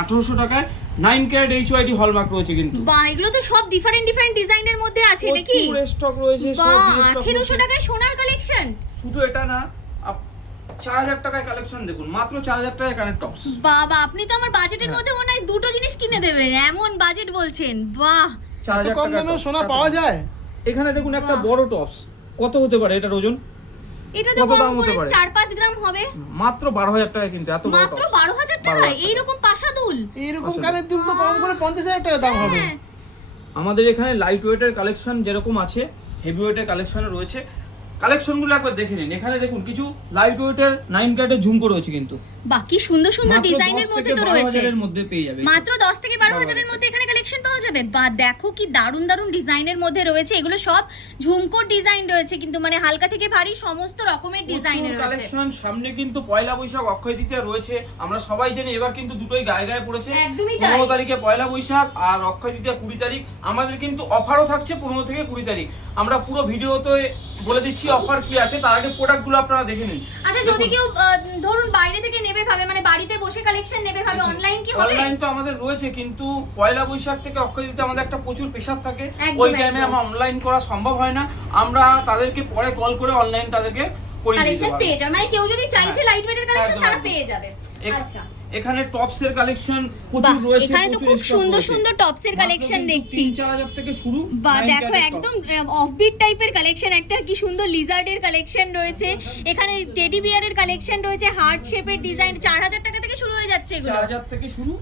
1800 টাকায় 9 carat HUID hallmark রয়েছে কিন্তু। বাহ, এগুলো তো সব ডিফারেন্ট ডিজাইনের মধ্যে আছে নাকি? প্রচুর স্টক রয়েছে, সব স্টক। 1800 টাকায় সোনার কালেকশন। শুধু এটা না, 4000 টাকায় কালেকশন দেখুন, মাত্র 4000 টাকায় কানের টপস। বাবা, আপনি তো আমার বাজেটের মধ্যে মনে হয় দুটো জিনিস কিনে দেবেন, এমন বাজেট বলছেন। বাহ, এত কম দামে সোনা পাওয়া যায়? এখানে দেখুন একটা বড় টপস, কত হতে পারে এটার ওজন? এটা তো কম করে 4-5 গ্রাম হবে। মাত্র 12000 টাকা কিন্তু এত বড় টপস। মাত্র 12000 টাকায় এইরকম পাশা দুল, এইরকম কানের দুল তো কম করে 50000 টাকা দাম হবে। আমাদের এখানে লাইট ওয়েটের কালেকশন যেরকম আছে, হেভি ওয়েটের কালেকশনও রয়েছে। কালেকশনগুলো একবার দেখে নিন। এখানে দেখুন কিছু লাইট ওয়েটের 9 ক্যারেটের ঝুমকো রয়েছে কিন্তু। বাকি সুন্দর সুন্দর ডিজাইনের মধ্যে তো রয়েছে। এর মধ্যে পেয়ে যাবে মাত্র 10 থেকে 12000 এর মধ্যে এখানে কালেকশন পাওয়া যাবে। বা দেখো কি দারুন দারুন ডিজাইনের মধ্যে রয়েছে। এগুলো সব ঝুমকোর ডিজাইন রয়েছে কিন্তু, মানে হালকা থেকে ভারী সমস্ত রকমের ডিজাইনের রয়েছে কালেকশন। সামনে কিন্তু পয়লা বৈশাখ, অক্ষয় তৃতীয়া রয়েছে। আমরা সবাই জানি এবার কিন্তু দুটোই গায়ে গায়ে পড়েছে। 15 তারিখে পয়লা বৈশাখ আর অক্ষয় তৃতীয়া 20 তারিখ। আমাদের কিন্তু অফারও থাকছে 15 থেকে 20 তারিখ। আমরা পুরো ভিডিওতে বলে দিচ্ছি অফার কি আছে, তার আগে প্রোডাক্টগুলো আপনারা দেখে নিন। আচ্ছা, যদি কেউ ধরুন বাইরে থেকে নেবে ভাবে, মানে বাড়িতে বসে কালেকশন নেবে ভাবে, অনলাইন কি হবে? অনলাইন তো আমাদের রয়েছে, কিন্তু পয়লা বৈশাখ থেকে অক্ষয় তৃতীয়া আমাদের একটা প্রচুর প্রেসার থাকে, ওই টাইমে আমরা অনলাইন করা সম্ভব হয় না। আমরা তাদেরকে পরে কল করে অনলাইন তাদেরকে করে দিতে কালেকশন পেয়ে যাবে, মানে কেউ যদি চাইছে লাইট ওয়েটের কালেকশন তারা পেয়ে যাবে। আচ্ছা, এখানে টপস এর কালেকশন প্রচুর রয়েছে। এখানে তো খুব সুন্দর সুন্দর টপস এর কালেকশন দেখছি। 3000 থেকে শুরু। বা দেখো একদম অফবিট টাইপের কালেকশন, একটা কি সুন্দর লিজার্ডের কালেকশন রয়েছে। এখানে টেডি বিয়ারের কালেকশন রয়েছে, হার্ট শেপের ডিজাইন। 4000 টাকা থেকে শুরু হয়ে যাচ্ছে এগুলো। 4000 থেকে শুরু।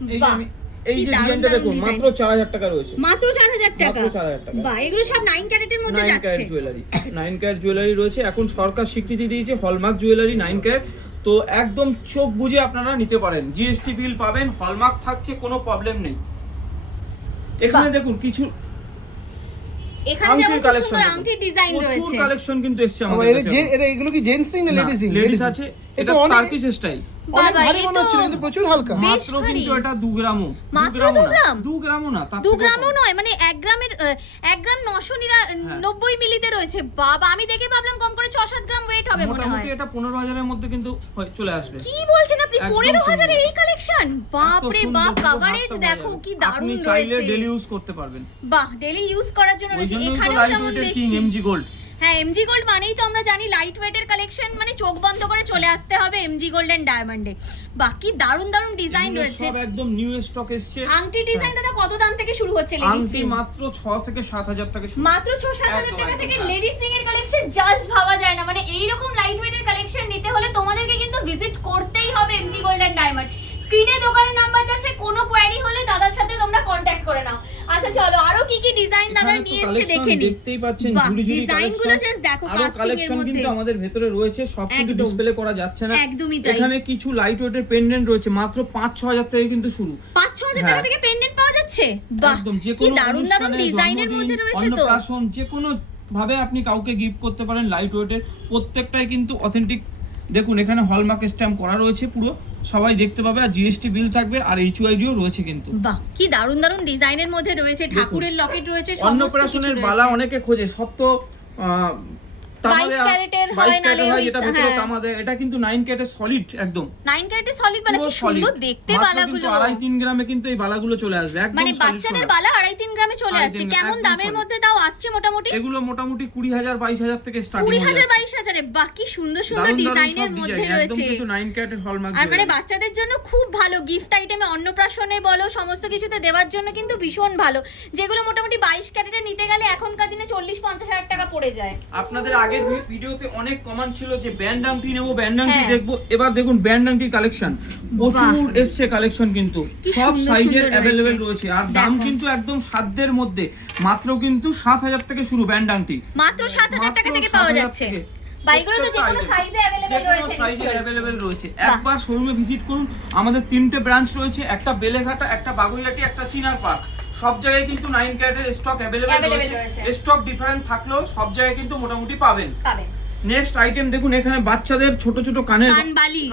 এই যে ডিজাইনটা দেখুন, মাত্র 4000 টাকা রয়েছে। মাত্র 4000 টাকা। মাত্র 4000 টাকা। বাহ, এগুলো সব 9 ক্যারেটের মধ্যে যাচ্ছে। 9 ক্যারেট জুয়েলারি, 9 ক্যারেট জুয়েলারি রয়েছে। এখন সরকার স্বীকৃতি দিয়েছে হলমার্ক জুয়েলারি 9 ক্যারেট। তো একদম চোখ বুঝে আপনারা নিতে পারেন, জিএসটি বিল পাবেন, হলমার্ক থাকছে, কোনো প্রবলেম নেই। এখানে দেখুন কিছু এখানে যেমন সুন্দর আংটির ডিজাইন রয়েছে। প্রচুর কালেকশন কিন্তু এসেছে আমাদের কাছে। এটা এগুলো কি জেন্টস রিং না লেডিস রিং? লেডিস আছে। এটা টার্কিশ স্টাইল। অনেক ভারী মনে হচ্ছে, কিন্তু প্রচুর হালকা। মাত্র কিন্তু এটা 2 গ্রামও। মাত্র 2 গ্রাম? 2 গ্রামও না, 2 গ্রামও নয়, মানে 1 গ্রামের 1 গ্রাম 990 মিলিতে রয়েছে। বাবা, আমি দেখে ভাবলাম কম করে 6-7 গ্রাম ওয়েট হবে মনে হয়। মোটামুটি এটা 15000 এর মধ্যে কিন্তু চলে আসবে। কি বলছেন আপনি? 15000 এ এই কালেকশন? বাপ রে বাপ, কভারেজ দেখো কি দারুণ রয়েছে। আপনি চাইলে ডেইলি ইউজ করতে পারবেন। বাহ, ডেইলি ইউজ করার জন্য রয়েছে। এখানেও যেমন দেখছি এমজি গোল্ড। হ্যাঁ, এমজি গোল্ড মানেই তো আমরা জানি লাইট ওয়েটের কালেকশন, মানে চোখ বন্ধ করে চলে আসতে হবে এমজি গোল্ড এন্ড ডায়মন্ডে। বাকি দারুন দারুন ডিজাইন রয়েছে, সব একদম নিউ স্টক এসেছে। আংটি ডিজাইন দাদা কত দাম থেকে শুরু হচ্ছে লেডিস আংটি রিং? মাত্র 6 থেকে 7000 টাকা শুরু। মাত্র 6-7 টাকা থেকে লেডিস রিং এর কালেকশন জাস্ট ভাবা যায় না। মানে এই রকম লাইট ওয়েটের কালেকশন নিতে হলে তোমাদেরকে কিন্তু ভিজিট করতেই হবে এমজি গোল্ড এন্ড ডায়মন্ড। স্ক্রিনে দোকানের নাম্বার যাচ্ছে, কোনো কোয়েরি হলে দাদার সাথে তোমরা কন্টাক্ট করে নাও। আচ্ছা চলো, আরো কি কি ডিজাইন দাদা নিয়ে এসেছে দেখে নিই। দেখতেই পাচ্ছেন ঝুড়ি ঝুড়ি ডিজাইনগুলো জাস্ট দেখো, কাস্টিং এর মধ্যে কিন্তু আমাদের ভেতরে রয়েছে। সব কিছু ডিসপ্লে করা যাচ্ছে না। একদমই তাই। এখানে কিছু লাইট ওয়েটের পেন্ডেন্ট রয়েছে, মাত্র 5-6000 থেকে কিন্তু শুরু। 5-6000 টাকা থেকে পেন্ডেন্ট পাওয়া যাচ্ছে। বাহ, কি দারুণ দারুণ ডিজাইনের মধ্যে রয়েছে। তো অন্নপ্রাশন যে কোনো ভাবে আপনি কাউকে গিফট করতে পারেন লাইট ওয়েটের। প্রত্যেকটাই কিন্তু অথেন্টিক। দেখুন এখানে হলমার্ক স্ট্যাম্প করা রয়েছে, পুরো সবাই দেখতে পাবে। আর জিএসটি বিল থাকবে, আর এইচওআইডিও রয়েছে কিন্তু। বাহ, কি দারুণ দারুণ ডিজাইনের মধ্যে রয়েছে। ঠাকুরের লকেট রয়েছে, সমস্ত কিছু অন্নপ্রাশনের বালা অনেকে খোঁজে, সব তো 22 ক্যারেটের হয় না, যেটা ভিতরে তামাদের। এটা কিন্তু 9 ক্যারেটের সলিড, একদম 9 ক্যারেটের সলিড। মানে কি সুন্দর দেখতে বালাগুলো। 2.5-3 গ্রামে কিন্তু এই বালাগুলো চলে আসবে একদম। মানে বাচ্চাদের বালা 2.5-3 গ্রামে চলে আসছে। কেমন দামের মধ্যে দাও আসছে মোটামুটি? এগুলো মোটামুটি 20000-22000 থেকে স্টার্ট। 20000-22000 এ বাহ, কি সুন্দর সুন্দর ডিজাইনের মধ্যে রয়েছে। একদম কিন্তু 9 ক্যারেটের হলমার্ক। আর মানে বাচ্চাদের জন্য খুব ভালো গিফট আইটেমে, অন্নপ্রাশনে বলো, সমস্ত কিছুতে দেওয়ার জন্য কিন্তু ভীষণ ভালো। যেগুলো মোটামুটি 22 ক্যারেটে নিতে গেলে এখনকার দিনে 40-50 হাজার টাকা পড়ে যায়। আপনাদের আগের ভিডিওতে অনেক কমেন্ট ছিল যে ব্যান্ড আংটি নেবো, ব্যান্ড আংটি দেখবো। এবার দেখুন ব্যান্ড আংটির কালেকশন প্রচুর এসছে কালেকশন, কিন্তু সব সাইজের अवेलेबल রয়েছে। আর দাম কিন্তু একদম সাধ্যের মধ্যে। মাত্র কিন্তু 7000 থেকে শুরু ব্যান্ড আংটি। মাত্র 7000 টাকা থেকে পাওয়া যাচ্ছে। বাইগুলো তো যে কোনো সাইজে अवेलेबल রয়েছে। সাইজে अवेलेबल রয়েছে। একবার শোরুমে ভিজিট করুন। আমাদের 3টে ব্রাঞ্চ রয়েছে, একটা বেলেঘাটা, একটা বাগুইয়াটি, একটা চিনার পার্ক। সব জায়গায় কিন্তু 9 ক্যারেটের স্টক अवेलेबल রয়েছে। স্টক ডিফারেন্ট থাকলেও সব জায়গায় কিন্তু মোটামুটি পাবেন। নেক্সট আইটেম দেখুন, এখানে বাচ্চাদের ছোট ছোট কানের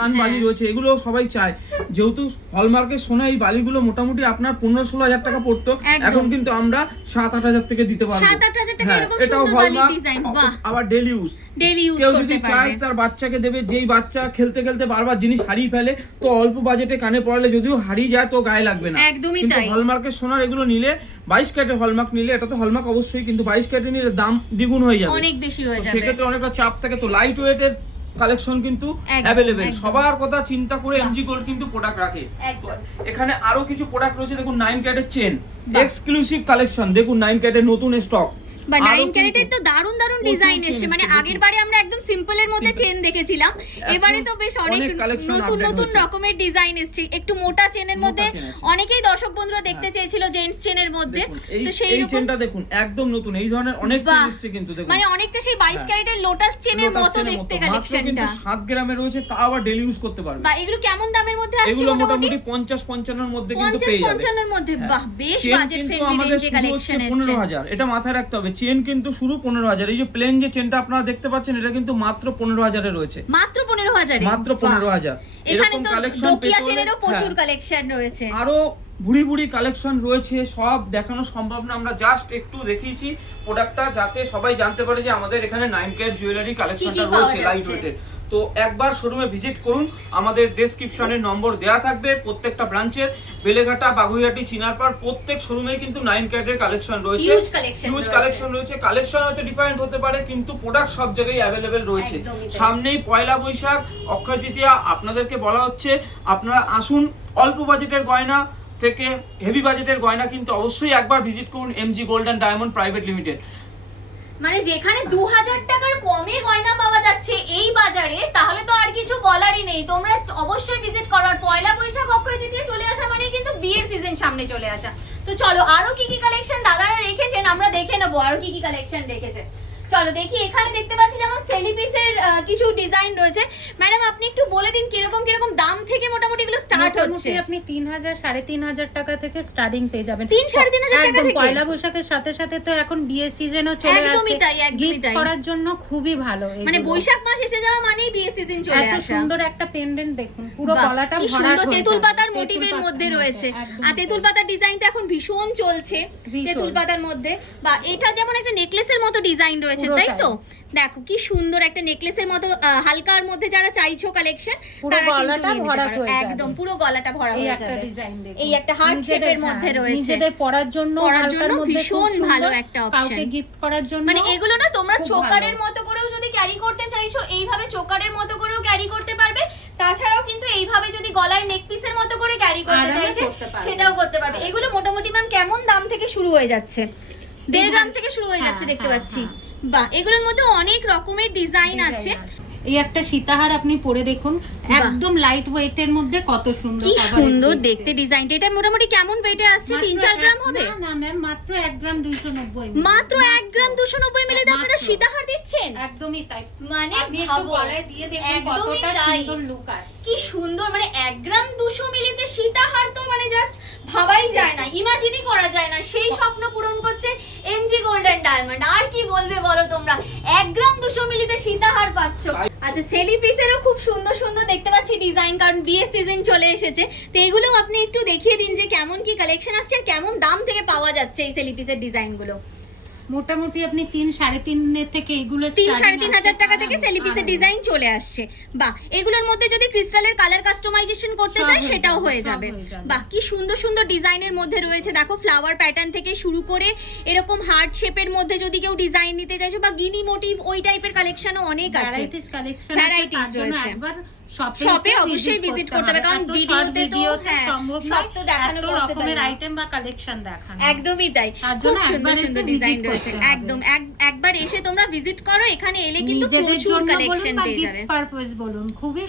কানবালি রয়েছে, এগুলো সবাই চায়। যেহেতু হলমার্কের সোনা এই বালিগুলো মোটামুটি আপনার 15-16 হাজার টাকা পড়তো, এখন কিন্তু আমরা 7-8 হাজার থেকে দিতে পারবো। 7-8 হাজার টাকা এরকম এটাও সুন্দর বালি হলমার্ক, ডিজাইন। বাহ, আবার ডেইলি ইউজ করতে কেউ যদি চায় পারবে। তার বাচ্চাকে দেবে, যেই বাচ্চা খেলতে খেলতে বারবার জিনিস হারিয়ে ফেলে, তো অল্প বাজেটে কানে পড়ালে যদিও হারিয়ে যায় তো গায়ে লাগবে না। একদমই কিন্তু তাই। হলমার্কের সোনার এগুলো নিলে 22 ক্যারেটের হলমার্ক নিলে, এটা তো হলমার্ক অবশ্যই, কিন্তু 22 ক্যারেটের নিলে দাম দ্বিগুণ হয়ে যাবে, অনেক বেশি হয়ে তো যাবে। সেক্ষেত্রে অনেকটা চাপ থাকে। তো লাইট ওয়েটের কালেকশন কিন্তু অ্যাভেলেবেল, সবার কথা চিন্তা করে এমজি গোল্ড কিন্তু প্রোডাক্ট রাখে। তো এখানে আরো কিছু প্রোডাক্ট রয়েছে, দেখুন 9 ক্যারেটের চেন, এক্সক্লুসিভ কালেকশন, দেখুন 9 ক্যারেটের নতুন স্টক। বা 9 ক্যারেটের তো দারুন ডিজাইন এসেছে, মানে আগের বারে আমরা একদম সিম্পলের মধ্যে চেন দেখেছিলাম, এবারে তো বেশ অনেক নতুন রকমের ডিজাইন এসেছে, একটু মোটা চেনের মধ্যে। অনেকেই দর্শক বন্ধুরা দেখতে চেয়েছিল জেন্টস চেনের মধ্যে, তো সেই এই চেনটা দেখুন একদম নতুন, এই ধরনের অনেক চেন এসেছে কিন্তু দেখুন, মানে অনেকটা সেই 22 ক্যারেটের লোটাস চেনের মতো দেখতে কালেকশনটা। 7 গ্রামে রয়েছে, তা আবার ডেইলি ইউজ করতে পারবে। বা এগুলো কেমন দামের মধ্যে আসছে? এগুলো মোটামুটি 50-55 এর মধ্যে কিন্তু পেয়ে যাবে। 50-55 এর মধ্যে, বাহ, বেশ বাজেট ফ্রেন্ডলি রেঞ্জে কালেকশন এসেছে। 15,000, এটা মাথায় রাখতে হবে, চেন কিন্তু শুরু 15,000। এই যে প্লেন যে চেনটা আপনারা দেখতে পাচ্ছেন, এটা কিন্তু মাত্র 15,000 এ রয়েছে, মাত্র 15,000 এ, মাত্র 15,000। এখানে তো নোকিয়া চেনেরও প্রচুর কালেকশন রয়েছে, আরো ভুড়ি কালেকশন রয়েছে, সব দেখানো সম্ভব না, আমরা জাস্ট একটু দেখিয়েছি প্রোডাক্টটা, যাতে সবাই জানতে পারে যে আমাদের এখানে 9 ক্যারেট জুয়েলারি কালেকশনটা রয়েছে লাইট ওয়েটের। তো একবার শোরুমে ভিজিট করুন, আমাদের ডেসক্রিপশনে নম্বর দেওয়া থাকবে প্রত্যেকটা ব্রাঞ্চের, বেলেঘাটা, বাগুইহাটি, চিনারপাড়, প্রত্যেক শোরুমেই কিন্তু 9 ক্যারেটের কালেকশন রয়েছে, হিউজ কালেকশন রয়েছে। কালেকশন হয়তো ডিফারেন্ট হতে পারে, কিন্তু প্রোডাক্ট সব জায়গায় অ্যাভেলেবেল রয়েছে। সামনেই পয়লা বৈশাখ, অক্ষয় তৃতীয়া, আপনাদেরকে বলা হচ্ছে আপনারা আসুন, অল্প বাজেটের গয়না থেকে হেভি বাজেটের গয়না কিন্তু অবশ্যই একবার ভিজিট করুন MG gold and diamond private limited. মানে যেখানে 2000 টাকার কমে গয়না পাওয়া যাচ্ছে এই বাজারে, তাহলে তো আর কিছু বলারই নেই। তোমরা অবশ্যই ভিজিট করো। আর পয়লা বৈশাখ, অক্ষয় তৃতীয়া চলে আসা মানে কিন্তু বিয়ের সিজন সামনে চলে আসা। তো চলো আরো কি কালেকশন দাদারা রেখেছেন আমরা দেখে নেবো, আরো কি কালেকশন রেখেছে। চলো দেখি, এখানে দেখতে পাচ্ছি যেমন সেলিপিসের কিছু ডিজাইন রয়েছে। ম্যাডাম আপনি একটু বলে দিন কিরকম দাম থেকে মোটামুটি এগুলো স্টার্ট হচ্ছে? আপনি 3,000 3,500 টাকা থেকে স্টার্টিং পেয়ে যাবেন। 3-3,500 টাকা থেকে? পয়লা বৈশাখের সাথে সাথে তো এখন বিয়ে সিজনও চলে আসছে, একদমই তাই। গিফট করার জন্য খুবই ভালো। মানে বৈশাখ মাস এসে যাওয়া মানেই বিয়ে সিজন চলে আসা। এত সুন্দর একটা পেন্ডেন্ট দেখুন, পুরো গলাটা ভরা, সুন্দর তেঁতুল পাতার মোটিভের মধ্যে রয়েছে। আর তেঁতুল পাতার ডিজাইনটা এখন ভীষণ চলছে তেঁতুল পাতার মধ্যে। বা এটা যেমন একটা নেকলেসের মতো ডিজাইন রয়েছে, তাই তো? দেখো কি সুন্দর একটা নেকলেসের মতো, হালকার মধ্যে যারা চাইছো কালেকশন, তারা কিন্তু নিতে পারো। একদম পুরো গলাটা ভরা হয়ে যাবে। এই একটা হার্ট শেপের মধ্যে রয়েছে, নিজেদের পরার জন্য ভীষণ ভালো একটা অপশন, কাউকে গিফট করার জন্য। মানে এগুলো না তোমরা চোকারের মতো করেও যদি ক্যারি করতে চাইছো, এইভাবে চোকারের মতো করেও ক্যারি করতে পারবে। তাছাড়াও কিন্তু এইভাবে যদি গলায় নেক পিসের মতো করে ক্যারি করতে চাইছে, সেটাও করতে পারবে। এগুলো মোটামুটি ম্যাম কেমন দাম থেকে শুরু হয়ে যাচ্ছে? 1.5 গ্রাম থেকে শুরু হয়ে যাচ্ছে দেখতে পাচ্ছি। বাহ, এগুলোর মধ্যে অনেক রকমের ডিজাইন আছে। এই একটা সীতাহার আপনি পরে দেখুন, একদম লাইট ওয়েটের মধ্যে কত সুন্দর, কি সুন্দর দেখতে ডিজাইনটা। এটা মোটামুটি কেমন ওয়েটে আসছে? 3-4 গ্রাম হবে? না ম্যাম, মাত্র 1 গ্রাম 290। মাত্র 1 গ্রাম 290 মিলি দাম আপনারা সীতাহার দিচ্ছেন? একদমই তাই। মানে আপনি একটু গলায় দিয়ে দেখুন কতটা সুন্দর লুক আসছে। কি সুন্দর, মানে 1 গ্রাম 200 মিলিতে সীতাহার তো মানে জাস্ট ভাবাই যায় না, ইমাজিনই করা যায় না। সেই স্বপ্ন পূরণ করছে এমজি গোল্ড এন্ড ডায়মন্ড। আর কি বলবে বলো তোমরা, 1 গ্রাম 200 মিলিতে সীতাহার পাচ্ছ। আচ্ছা, সেলি পিসেরও খুব সুন্দর দেখতে পাচ্ছি ডিজাইন, কারণ বিয়ের সিজন চলে এসেছে। তো এগুলোও আপনি একটু দেখিয়ে দিন যে কেমন কি কালেকশন আসছে আর কেমন দাম থেকে পাওয়া যাচ্ছে এই সেলি পিসের ডিজাইনগুলো। মোটামুটি আপনি 3-3.5 থেকে এগুলো 3-3,500 টাকা থেকে সেলিপিসের ডিজাইন চলে আসছে। বাহ, এগুলোর মধ্যে যদি ক্রিস্টালের কালার কাস্টমাইজেশন করতে চাই সেটাও হয়ে যাবে। বাহ, কি সুন্দর ডিজাইনের মধ্যে রয়েছে। দেখো ফ্লাওয়ার প্যাটার্ন থেকে শুরু করে এরকম হার্ট শেপের মধ্যে যদি কেউ ডিজাইন নিতে চাইছো, বা গিনি মোটিভ ওই টাইপের কালেকশনও অনেক আছে, ভ্যারাইটিস রয়েছে। শপে অবশ্যই ভিজিট করতে হবে, কারণ ভিডিওতে তো সব তো দেখানো পসিবল না, আইটেম বা কালেকশন দেখানো। একদমই তাই, খুব সুন্দর ডিজাইন রয়েছে। একদম একবার এসে তোমরা ভিজিট করো, এখানে এলে কিন্তু প্রচুর কালেকশন পেয়ে যাবে। পারপাস বলুন, খুবই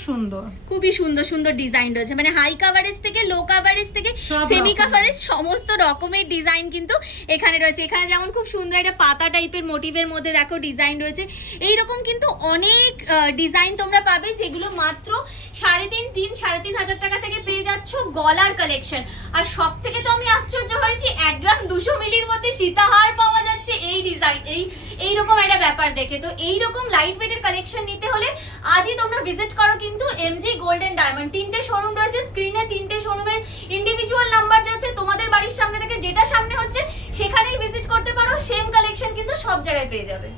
সুন্দর ডিজাইন রয়েছে। মানে হাই কভারেজ থেকে লো কভারেজ থেকে সেমি কভারেজ সমস্ত রকমের ডিজাইন কিন্তু এখানে রয়েছে। এখানে যেমন খুব সুন্দর একটা পাতা টাইপের মোটিভের মধ্যে দেখো ডিজাইন রয়েছে। এইরকম কিন্তু অনেক ডিজাইন তোমরা পাবে, যেগুলো মাত্র 3,500 টাকা থেকে পেয়ে যাচ্ছ গলার কালেকশন। আর সব থেকে তো আমি আশ্চর্য হয়েছি, 1 গ্রাম 200 মিলির মধ্যে সীতাহার পাওয়া যাচ্ছে এই ডিজাইন, এইরকম একটা ব্যাপার দেখে। তো এইরকম লাইট ওয়েটের কালেকশন আজই তোমরা ভিজিট করো কিন্তু এমজি গোল্ডেন ডায়মন্ড। 3টে শোরুম রয়েছে, স্ক্রিনে 3টে শোরুমের ইন্ডিভিজুয়াল নাম্বার যাচ্ছে, তোমাদের বাড়ির সামনে থেকে যেটা সামনে হচ্ছে সেখানেই ভিজিট করতে পারো। সেম কালেকশন কিন্তু সব জায়গায় পেয়ে যাবে।